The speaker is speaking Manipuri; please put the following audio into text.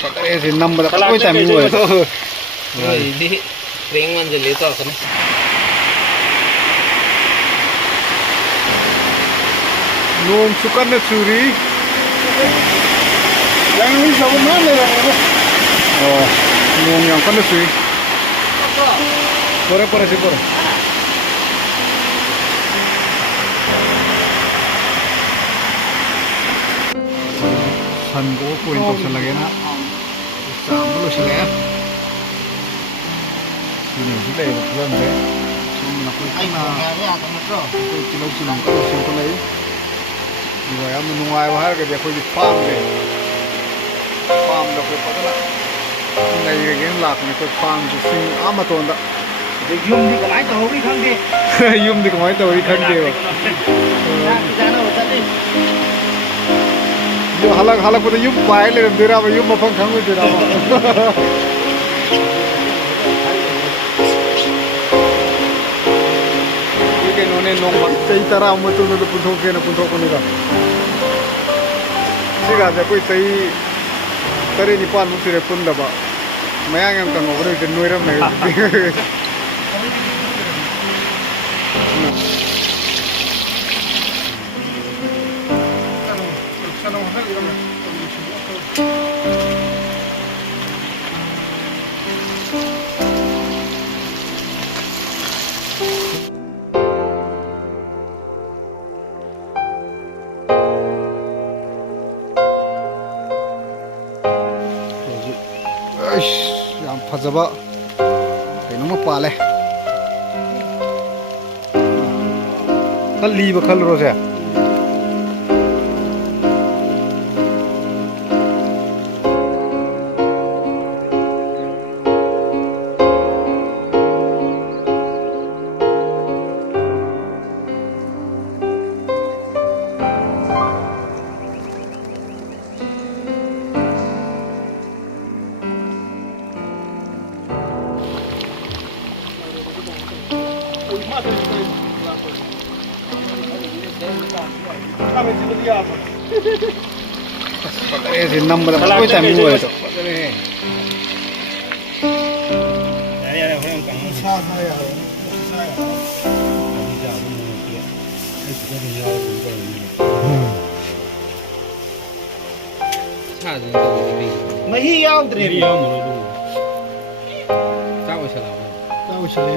ऐसे नंबर कोई चाबिyu है तो ini ring manjel itu akan nong sukan na suri yang ini sama mana lah oh nong yang kan na suri pore sih pore san ko point to sa lagay na samlo sila ya ini juga ya bukan deh cuma nak ikut kilo silang kalau simpel lagi juga ya menunggu wahar kerja kau di farm deh farm dah kau pada lah ini lagi kan lah kau farm tu sing amat tu anda yum di kemai tahu ni kan deh yum di kemai tahu ni kan deh yo halak pada yum pile le dera ba yum mafang khang me dera ba ये नोने नोंग सही तरह मतलब में तो पुंथों के ना पुंथों को नहीं रहा ठीक है कोई सही तरह निपाल मुझसे रे पुंदा बा मैं आगे हम कंगो बड़े दिन नोयरम में yang fazaba kayaknya mau pale kali bakal rose ऐसे नंबर कोई चाबिyu है तो mahi yaudre क्या उछले